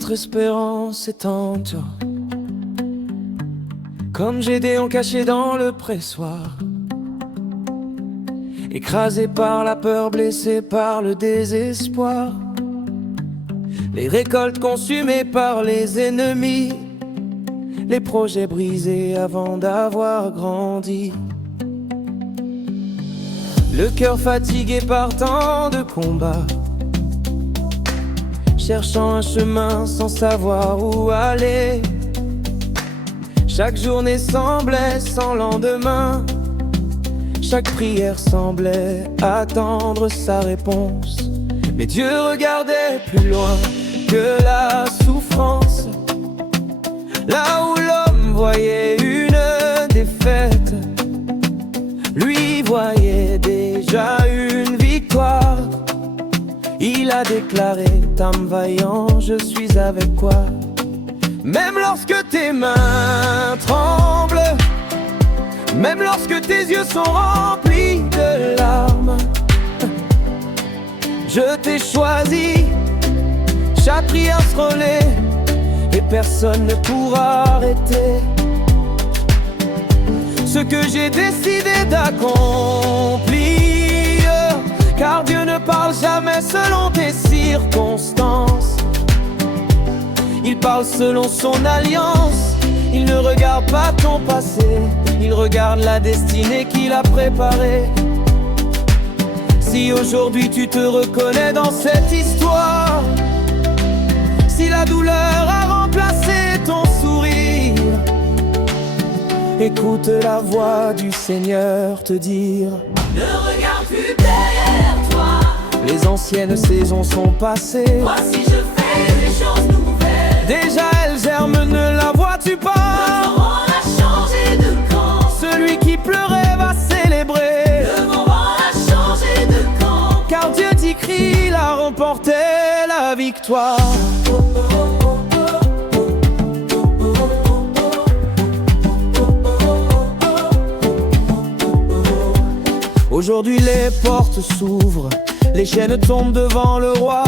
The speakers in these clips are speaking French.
Notre espérance est en toi, comme Gédéon caché dans le pressoir, écrasé par la peur, blessé par le désespoir, les récoltes consumées par les ennemis, les projets brisés avant d'avoir grandi. Le cœur fatigué par tant de combats, cherchant un chemin sans savoir où aller. Chaque journée semblait sans lendemain, chaque prière semblait attendre sa réponse. Mais Dieu regardait plus loin que la souffrance, là où l'homme voyait une défaite, lui voyait déjà une victoire. Il a déclaré: Tam vaillant, je suis avec toi. Même lorsque tes mains tremblent, même lorsque tes yeux sont remplis de larmes, je t'ai choisi. Chaque prière se relaie et personne ne pourra arrêter ce que j'ai décidé d'accomplir. Car Dieu ne parle jamais selon tes circonstances, il parle selon son alliance. Il ne regarde pas ton passé, il regarde la destinée qu'il a préparée. Si aujourd'hui tu te reconnais dans cette histoire, si la douleur a remplacé ton sourire, écoute la voix du Seigneur te dire: ne regarde plus derrière toi, les anciennes saisons sont passées. voici je fais des choses nouvelles. Déjà elles germent, ne la vois-tu Le pas? moment a changé de camp, Celui qui pleurait va célébrer. le moment a changé de camp. Car Dieu dit qu'il a remporté la victoire. Aujourd'hui les portes s'ouvrent, les chaînes tombent devant le roi.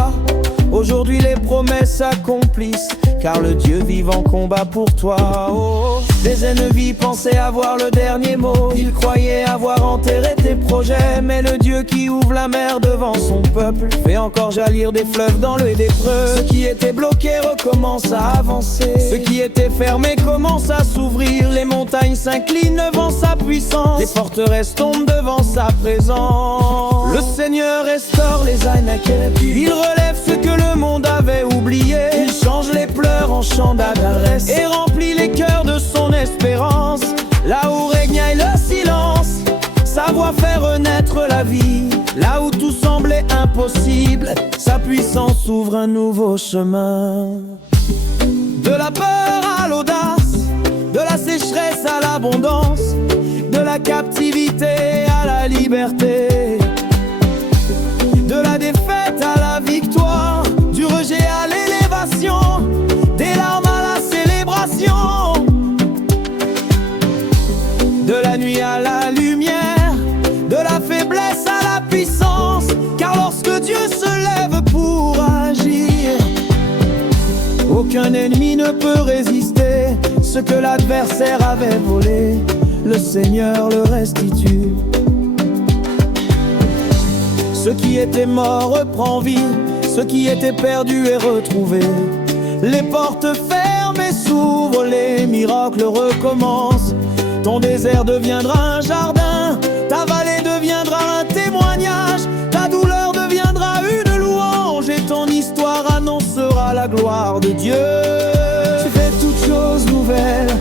Aujourd'hui les promesses s'accomplissent, car le Dieu vivant combat pour toi. Oh, des ennemis pensaient avoir le dernier mot, ils croyaient avoir enterré tes projets. Mais le Dieu qui ouvre la mer devant son peuple fait encore jaillir des fleuves dans le dépreux. Ce qui était bloqué recommence à avancer, ce qui était fermé commence à s'ouvrir. Les montagnes s'inclinent devant sa puissance, les forteresses tombent devant sa présence. Le Seigneur restaure les ânes inquiets, il relève ce que le monde avait oublié. Il change les pleurs en chants d'adresse et remplit les cœurs de son espérance. Là où régnait le silence, sa voix fait renaître la vie. Là où tout semblait impossible, sa puissance ouvre un nouveau chemin. De la peur à l'audace, de la sécheresse à l'abondance, de la captivité à la liberté, de la défaite à la victoire, du rejet à l'élévation, des larmes à la célébration, de la nuit à la lumière, de la faiblesse à la puissance. Car lorsque Dieu se lève pour agir, aucun ennemi ne peut résister. Ce que l'adversaire avait volé, le Seigneur le restitue. Ce qui était mort reprend vie, ce qui était perdu est retrouvé. Les portes fermées s'ouvrent, les miracles recommencent. Ton désert deviendra un jardin, ta vallée deviendra un témoignage, ta douleur deviendra une louange et ton histoire annoncera la gloire de Dieu. Tu fais toutes choses nouvelles,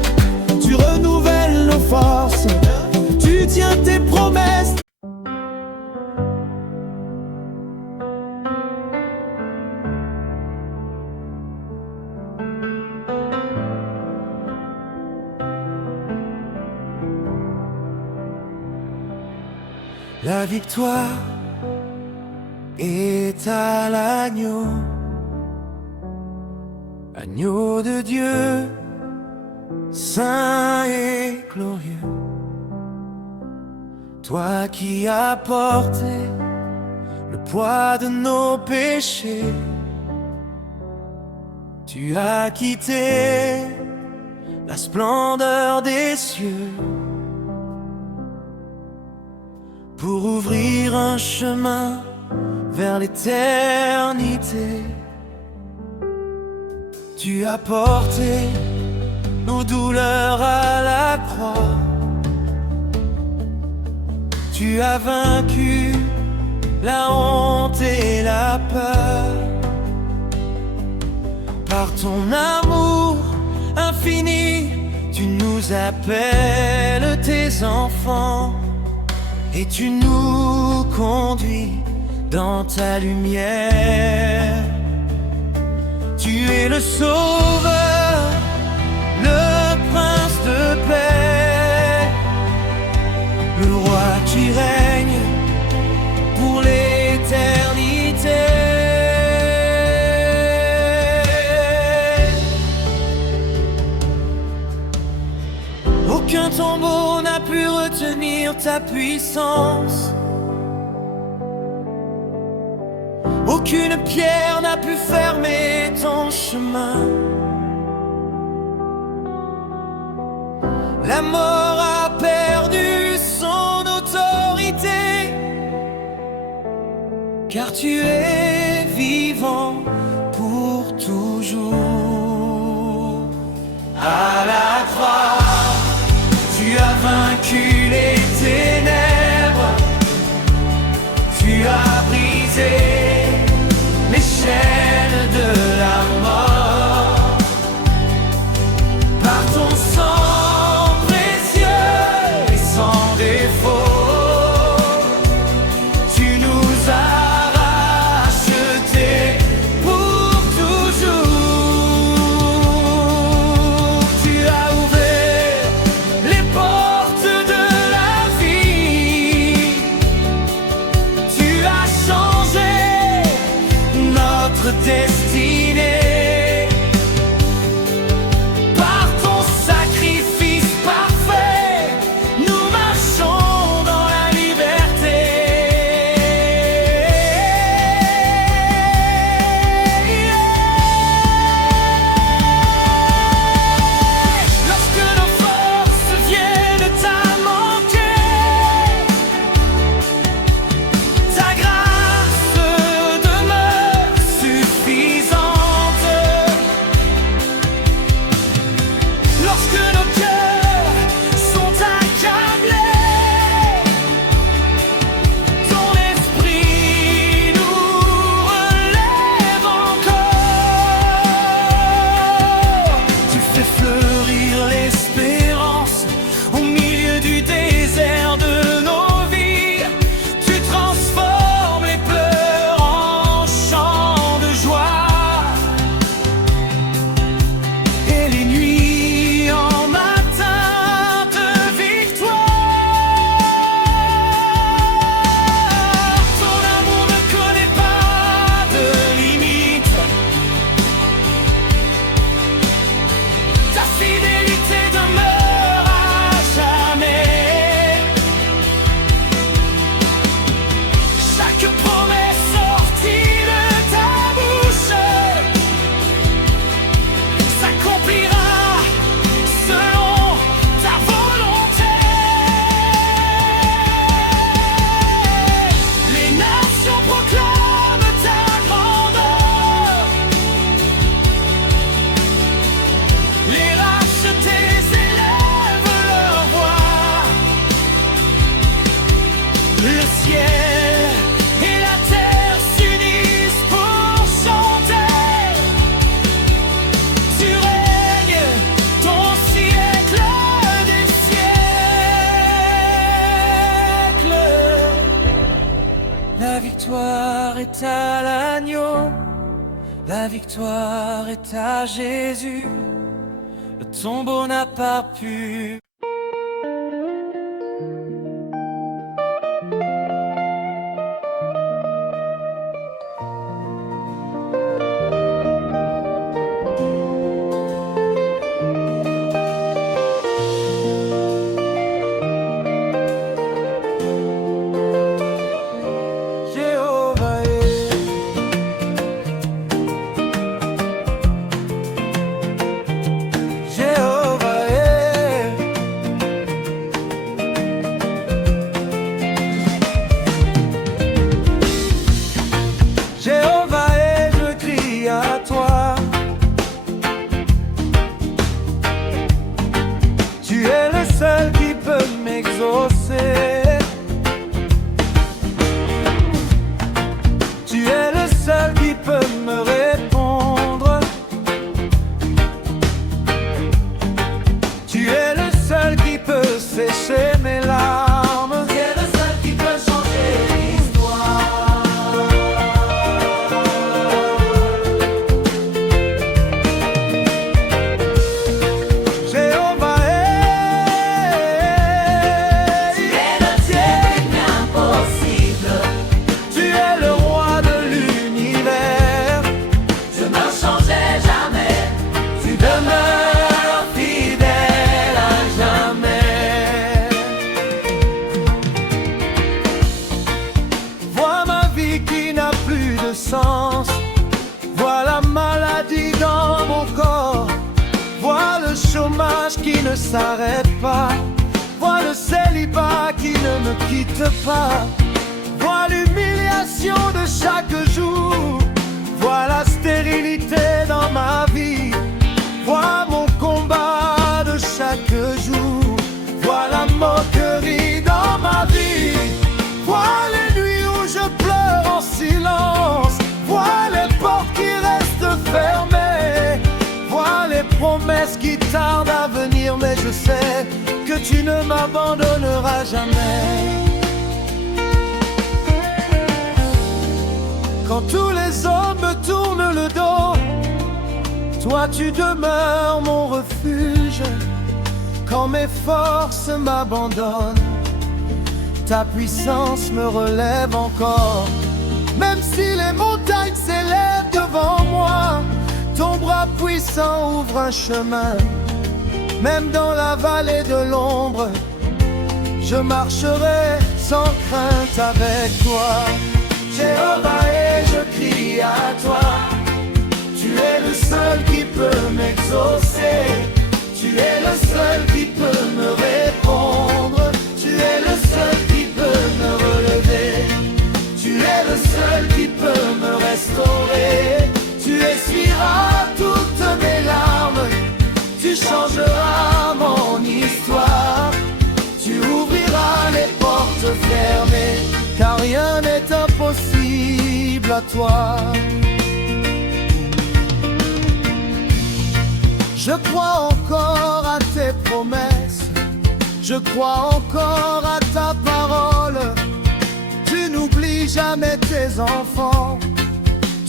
tu renouvelles nos forces, tu tiens tes promesses. La victoire est à l'agneau, agneau de Dieu, saint et glorieux. Toi qui as porté le poids de nos péchés, Tu as quitté la splendeur des cieux pour ouvrir un chemin vers l'éternité. Tu as porté nos douleurs à la croix. Tu as vaincu la honte et la peur. Par ton amour infini, tu nous appelles tes enfants et tu nous conduis dans ta lumière. Tu es le sauveur, le prince de paix, le roi qui règne pour l'éternité. Aucun tombeau n'a pu retenir ta puissance. Aucune pierre n'a pu fermer ton chemin. La mort a perdu son autorité, car tu es vivant pour toujours. À la croix, tu as vaincu les ténèbres. Tu as brisé les chaînes de la mort. Par ton sang précieux et sans défaut, tu nous as rachetés pour toujours. Tu as ouvert les portes de la vie. Tu as changé notre destinée. Par ton sacrifice parfait, nous marchons dans la liberté. Lorsque nos forces viennent à manquer, ta grâce demeure suffisante. Lorsque nos cœurs sont accablés, ton esprit nous relève encore. Tu fais fleurir l'espérance au milieu du désert de nos vies. Tu transformes les pleurs en chants de joie et les nuits en matins de victoire. Ton amour ne connaît pas de limite. Ta fidélité demeure à jamais. Chaque promesse sortie de ta bouche s'accomplira selon ta volonté. Les nations proclament ta grandeur. Les rachetés élèvent leur voix. Le ciel et la terre s'unissent pour chanter. Tu règnes ton siècle des siècles. La victoire est à l'agneau, la victoire est à Jésus. Le tombeau n'a pas pu. Jéhovah est s'arrête pas. Vois le célibat qui ne me quitte pas. Vois l'humiliation de chaque jour. Vois la stérilité dans ma vie. Vois mon combat de chaque jour. Vois la moquerie dans ma vie. Vois les nuits où je pleure en silence. Vois les portes qui restent fermées. Vois les promesses qui tardent à venir. Mais je sais que tu ne m'abandonneras jamais. Quand tous les hommes me tournent le dos, toi tu demeures mon refuge. Quand mes forces m'abandonnent, ta puissance me relève encore. Même si les montagnes s'élèvent devant moi, ton bras puissant ouvre un chemin. Même dans la vallée de l'ombre, je marcherai sans crainte avec toi. Jéhovah, et je crie à toi. Tu es le seul qui peut m'exaucer. Tu es le seul qui peut me répondre. Tu es le seul qui peut me relever. Tu es le seul qui peut me restaurer. Tu essuieras toutes mes larmes. Tu changeras mon histoire. Tu ouvriras les portes fermées. Car rien n'est impossible à toi. Je crois encore à tes promesses. Je crois encore à ta parole. Tu n'oublies jamais tes enfants.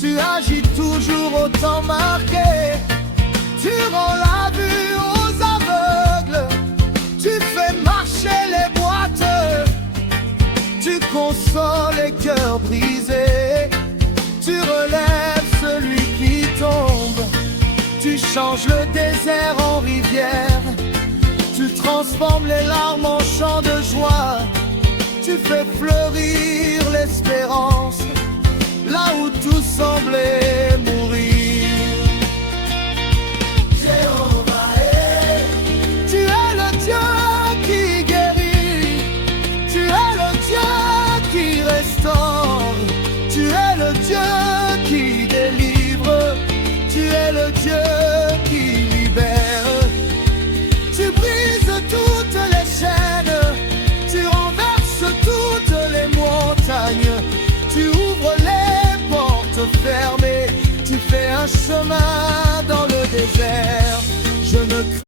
Tu agis toujours au temps marqué. Tu rends la vue aux aveugles. Tu fais marcher les boiteux. Tu consoles les cœurs brisés. Tu relèves celui qui tombe. Tu changes le désert en rivière. Tu transformes les larmes en chants de joie. Tu fais fleurir l'espérance là où tout semblait mourir. Jéhovah, tu es le Dieu qui guérit. Tu es le Dieu qui restaure. Tu es le Dieu qui délivre. Tu es le Dieu qui libère. Tu brises toutes les chaînes. Tu renverses toutes les montagnes. Tu ouvres les portes fermées. Tu fais un chemin dans le désert. Je ne crains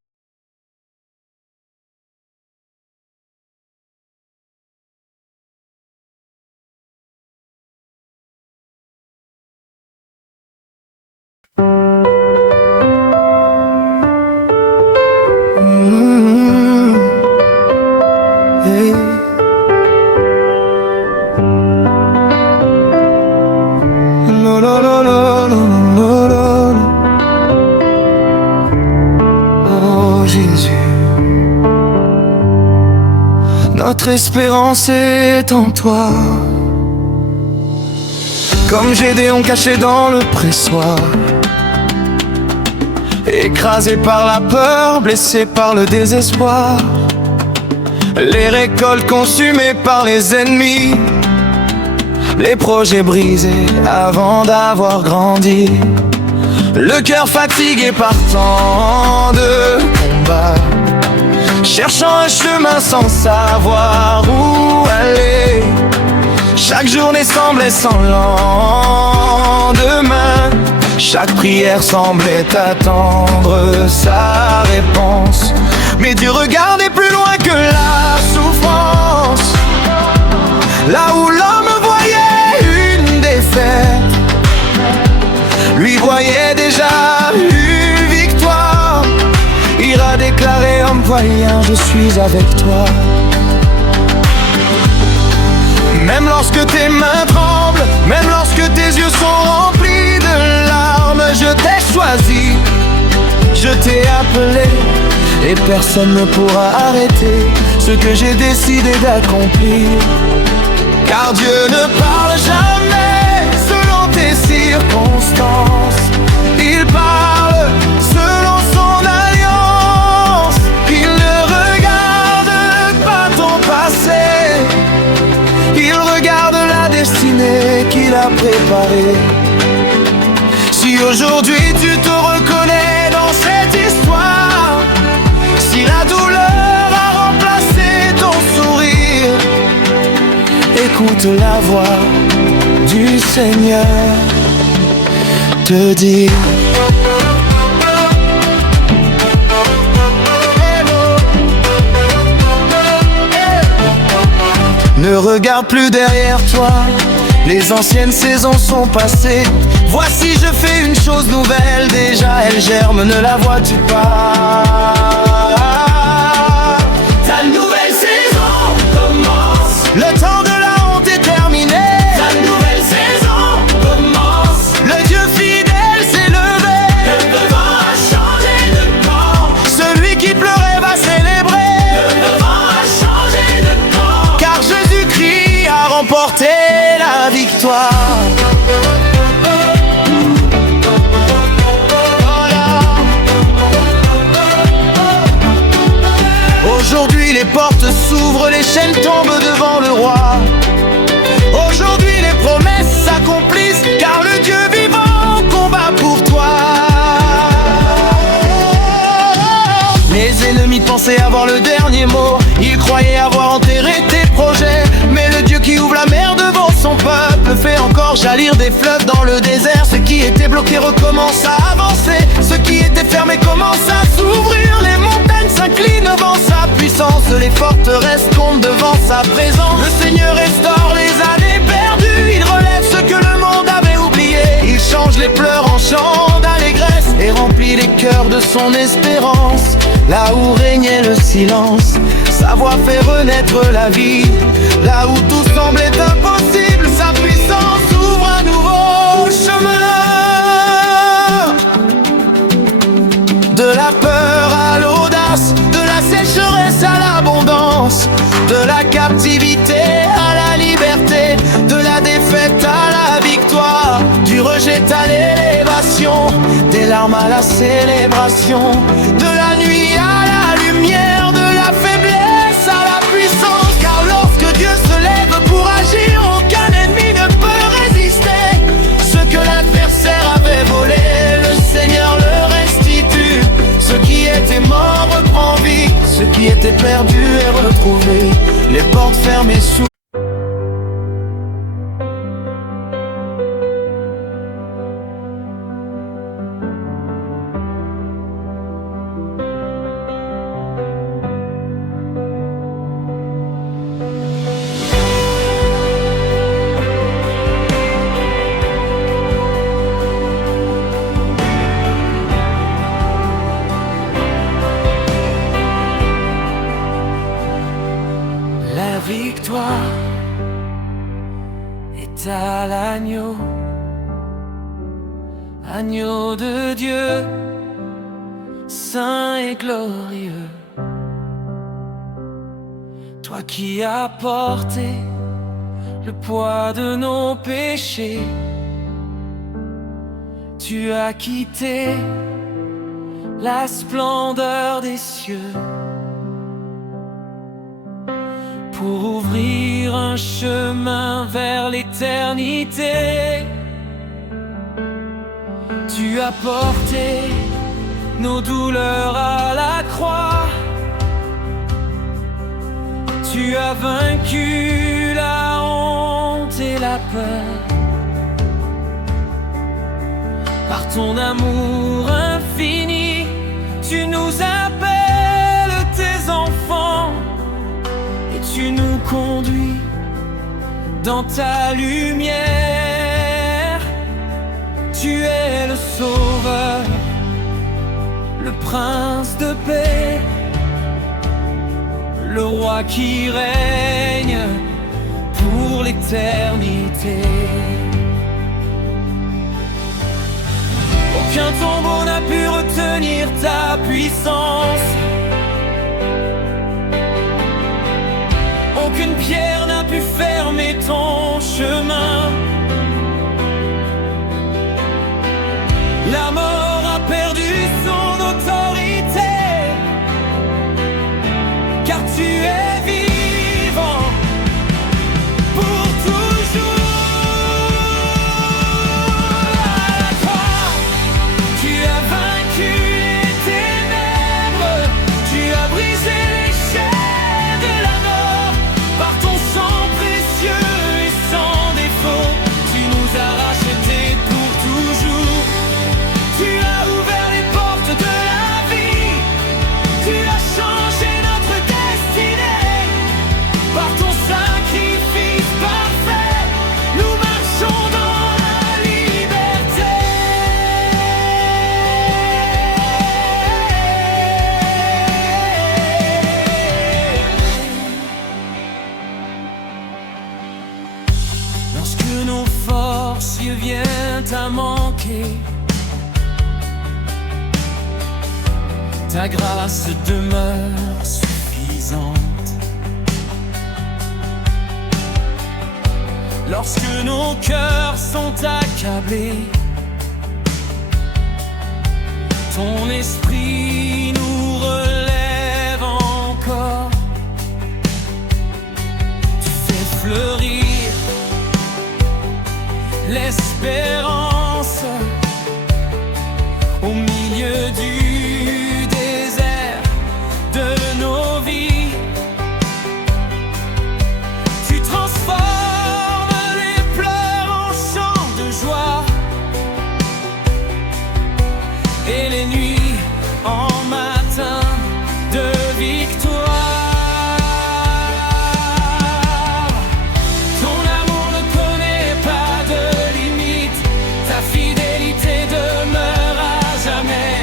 hey. No, no, no, no, no, no, no, no. Oh Jésus, notre espérance est en toi. Comme Gédéon caché dans le pressoir, écrasé par la peur, blessé par le désespoir, les récoltes consumées par les ennemis, les projets brisés avant d'avoir grandi, le cœur fatigué par tant de combats, cherchant un chemin sans savoir où aller. Chaque journée semblait sans lendemain. Chaque prière semblait attendre sa réponse. Mais Dieu regardait plus loin que la souffrance. Là où l'homme voyait une défaite, lui voyait déjà une victoire. Ira déclarer homme voyant, je suis avec toi. Même lorsque tes mains tremblent, même lorsque tes yeux sont remplis de larmes, je t'ai choisi, je t'ai appelé, et personne ne pourra arrêter ce que j'ai décidé d'accomplir. Car Dieu ne parle jamais selon tes circonstances, il parle selon son alliance. Il ne préparé. Si aujourd'hui tu te reconnais dans cette histoire, si la douleur a remplacé ton sourire, écoute la voix du Seigneur te dire: ne regarde plus derrière toi, les anciennes saisons sont passées. Voici je fais une chose nouvelle, déjà elle germe, ne la vois-tu pas? Ta nouvelle saison commence. Le temps de la honte est terminé. Ta nouvelle saison commence. Le Dieu fidèle s'est levé. Le vent a changé de camp. Celui qui pleurait va célébrer. Le vent a changé de camp. Car Jésus-Christ a remporté la victoire. Aujourd'hui les portes s'ouvrent, les chaînes tombent devant le roi. Aujourd'hui les promesses s'accomplissent, car le Dieu vivant combat pour toi. Les ennemis pensaient avoir le dernier mot, ils croyaient avoir enterré tes projets. Mais le Dieu qui ouvre la mer devant son peuple fait encore jaillir des fleuves dans le désert. Ce qui était bloqué recommence à avancer, ce qui était fermé commence à s'ouvrir. Les montagnes s'inclinent devant sa puissance, les forteresses tombent devant sa présence. Le Seigneur restaure les années perdues, il relève ce que le monde avait oublié. Il change les pleurs en chants d'allégresse et remplit les cœurs de son espérance. Là où régnait le silence, sa voix fait renaître la vie. Là où tout semblait impossible, sa puissance ouvre un nouveau chemin. De la peur à l'audace, de la sécheresse à l'abondance, de la captivité à la liberté, de la défaite à la victoire, du rejet à l'élévation, des larmes à la célébration, de la nuit à la lumière, de la faiblesse à la puissance. Car lorsque Dieu se lève pour agir, aucun ennemi ne peut résister. Ce que l'adversaire avait volé, le Seigneur le restitue. Ce qui était mort reprend vie, ce qui était perdu est retrouvé. Les portes fermées sous victoire est à l'agneau, agneau de Dieu, saint et glorieux. Toi qui as porté le poids de nos péchés, tu as quitté la splendeur des cieux pour ouvrir un chemin vers l'éternité. Tu as porté nos douleurs à la croix. Tu as vaincu la honte et la peur. Par ton amour infini, tu nous appelles tes enfants. Tu nous conduis dans ta lumière. Tu es le sauveur, le prince de paix, le roi qui règne pour l'éternité. Aucun tombeau n'a pu retenir ta puissance. Aucune pierre n'a pu fermer ton chemin. La mort a perdu son autorité, car tu es vivant pour toujours. ta grâce demeure suffisante. Lorsque nos cœurs sont accablés, ton esprit nous relève encore. Tu fais fleurir l'espérance au milieu du désert de nos vies. Tu transformes les pleurs en chants de joie et les nuits en matins de victoire. Ton amour ne connaît pas de limite, ta fidélité demeure à jamais.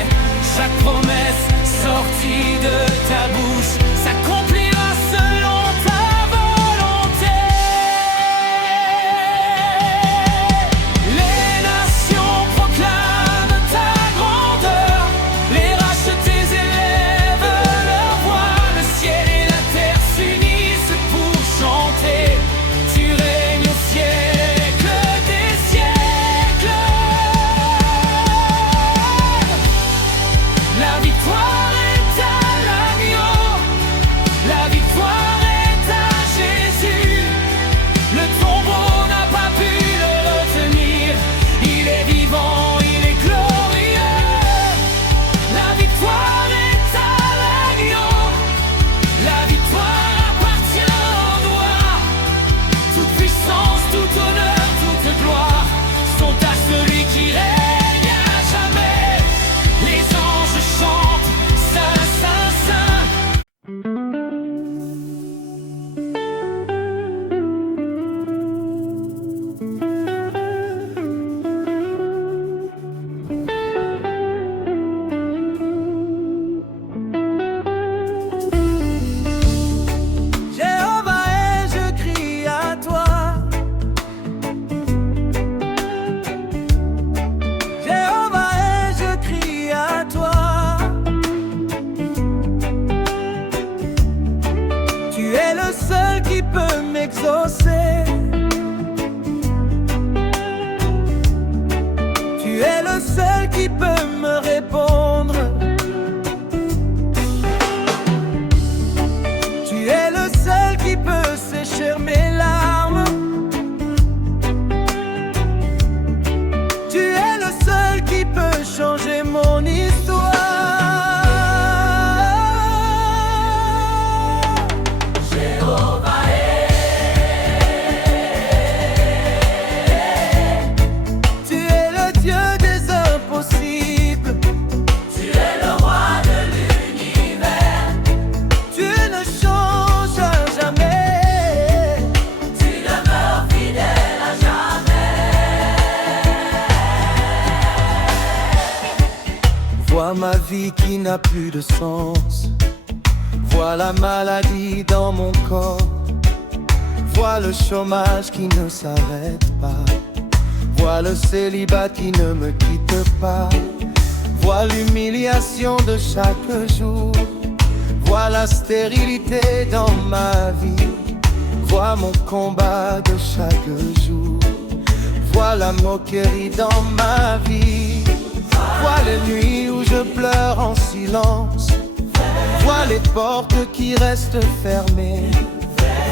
Chaque promesse sortie de ta bouche s'accomplira selon ta volonté. Les nations proclament ta grandeur, les rachetés élèvent leur voix. Le ciel et la terre s'unissent pour chanter. Tu règnes au siècle des siècles. La victoire est à l'agneau, la victoire est à Jésus. Le tombeau n'a pas pu le retenir, il est vivant, il est glorieux. La victoire est à l'agneau, la victoire appartient au roi. Toute puissance, tout honneur, toute gloire sont à celui qui règne à jamais. Les anges chantent Saint, Saint, Saint. Jéhovah, et je crie à toi. Jéhovah, et je crie à toi. Tu es le seul qui peut m'exaucer. Tu es le seul qui peut me répondre. Tu es le seul qui peut sécher mes larmes. Tu es le seul qui peut changer mon histoire. Tu es le Dieu des impossibles. Tu es le roi de l'univers. Tu ne changes jamais. Tu demeures fidèle à jamais. Vois ma vie qui n'a plus de sens. Vois la maladie dans mon corps. Vois le chômage qui ne s'arrête pas. Vois le célibat qui ne me quitte pas. Vois l'humiliation de chaque jour. Vois la stérilité dans ma vie. Vois mon combat de chaque jour. Vois la moquerie dans ma vie. Vois les nuits où je pleure en silence. Vois les portes qui restent fermées.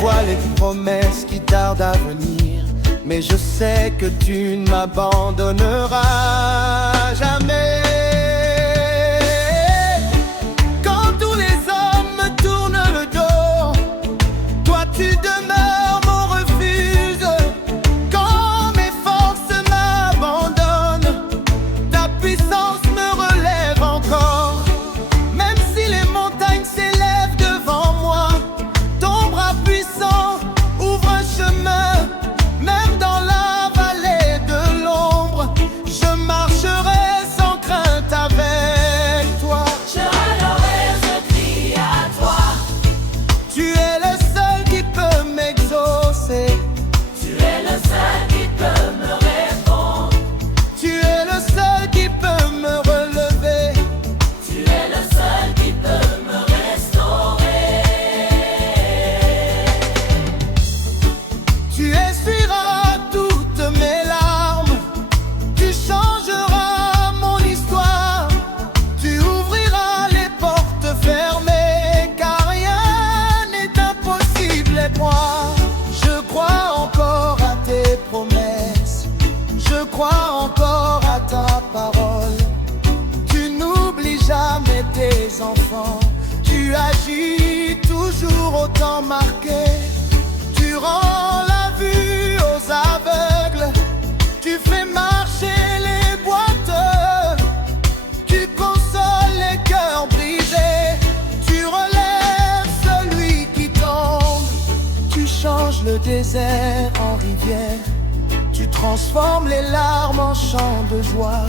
Vois les promesses qui tardent à venir. Mais je sais que tu ne m'abandonneras jamais. Quand tous les hommes me tournent le dos, toi tu demeures mon refuge. Quand mes forces m'abandonnent, ta puissance me relève encore. Même si les montagnes s'élèvent devant moi, ton bras puissant ouvre un chemin. Même dans la vallée de l'ombre, je marcherai sans crainte. les enfants. Tu agis toujours autant marqué. Tu rends la vue aux aveugles. Tu fais marcher les boiteux. Tu consoles les cœurs brisés. Tu relèves celui qui tombe. Tu changes le désert en rivière. Tu transformes les larmes en chants de joie.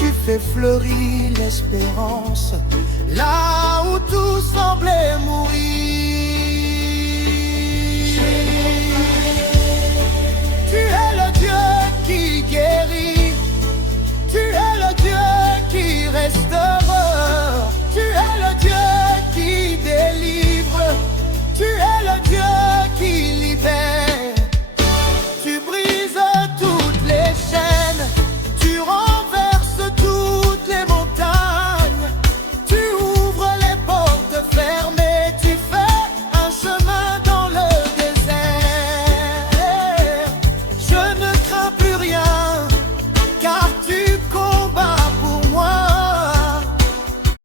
Tu fais fleurir l'espérance là où tout semblait mourir.